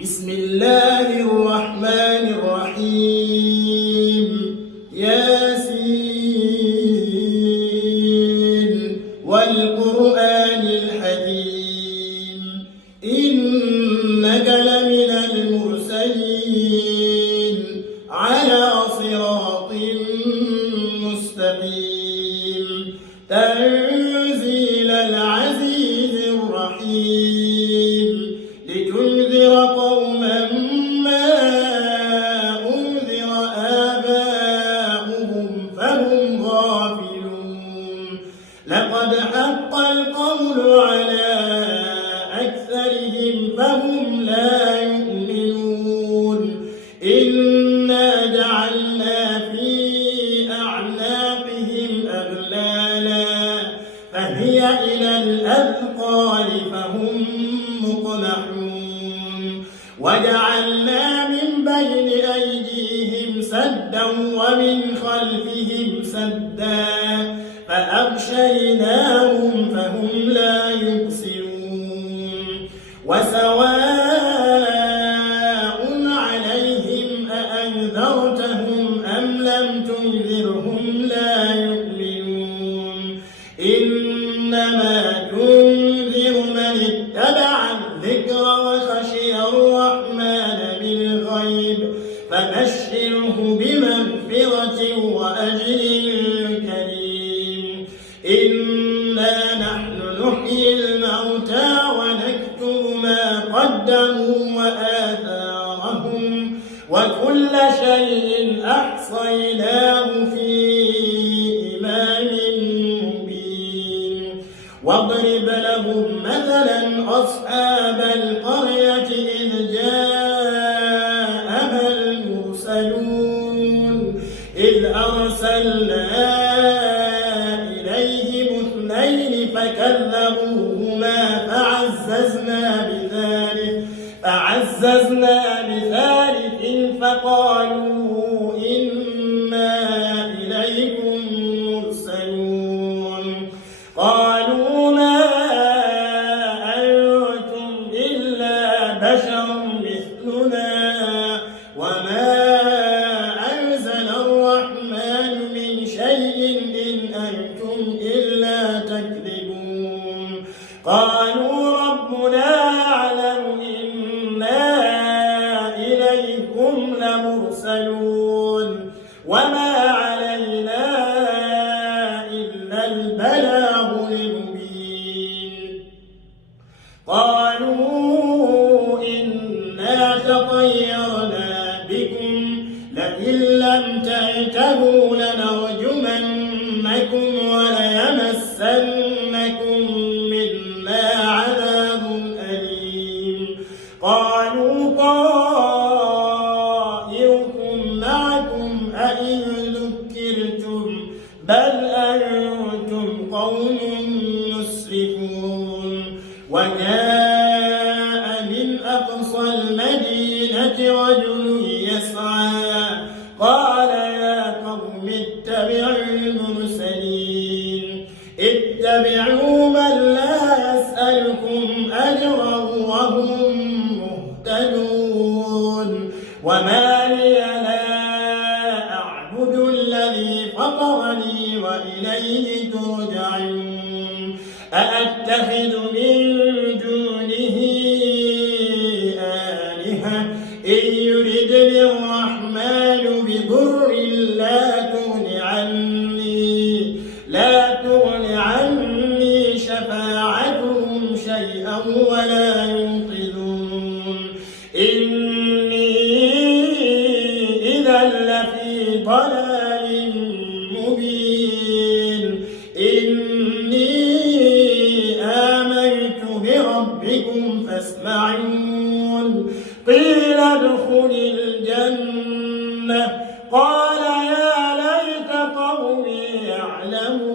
بسم الله الرحمن الرحيم ياسين والقرآن الحكيم إنك لمن المرسلين على صراط مستقيم تنزيل العزيز الرحيم لتنذر قوما ما أنذر آباؤهم فهم غافلون لقد حق القول على أكثرهم فهم لا يؤمنون إنا جعلنا في أعناقهم أغلالا فهي إلى الأذقان فهم مقمحون وجعلنا من بين أيديهم سدا ومن خلفهم سدا فأغشيناهم فهم لا يبصرون وسواء عليهم أأنذرتهم أم لم تنذرهم لا يؤمنون إنما تنذر من اتبع الذكر وخشي الرحمن بالغيب فبشره بمغفرة وأجر كريم إنا نحن نحيي الموتى ونكتب ما قدموا وآثارهم وكل شيء أحصيناه في إمام مبين واضرب لهم مثلا أصحاب القرية إذ جاءها المرسلون إذ أرسلنا إليهم اثنين فكذبوهما فعززنا بثالث فقالوا إنا إليكم مرسلون قالوا ما أنتم إلا بشر مثلنا وما أنزل الرحمن من شيء إن أنتم إلا تكذبون قالوا ربنا يعلم إنا إليكم لمرسلون وما علينا إلا البلاغ المبين قالوا إنا تطيرنا بكم لئن لم تنتهوا لنرجمنكم وليمسنكم منا عذاب أليم قالوا طائركم معكم أئن ذكرتم بل أنتم قوم مسرفون وجاء من أقصى المدينة رجل يسعى قال يا قوم اتبعوا المرسلين اتبعوا من لا يسألكم أجرا وهم مهتدون وما لي لا أعبد الذي فطرني وإليه ترجعون أأتخذ من دونه آلهة إن يردني الرحمن بضر لا تغن عني شفاعتهم شيئا ولا ينقذون إني إذا لفي ضلال مبين إني آمنت بربكم فاسمعون قيل ادخل الجنة قال يا ليت قومي يعلمون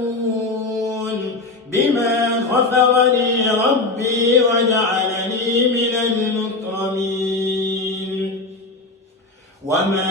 بما غفر لي ربي وجعلني من المكرمين وما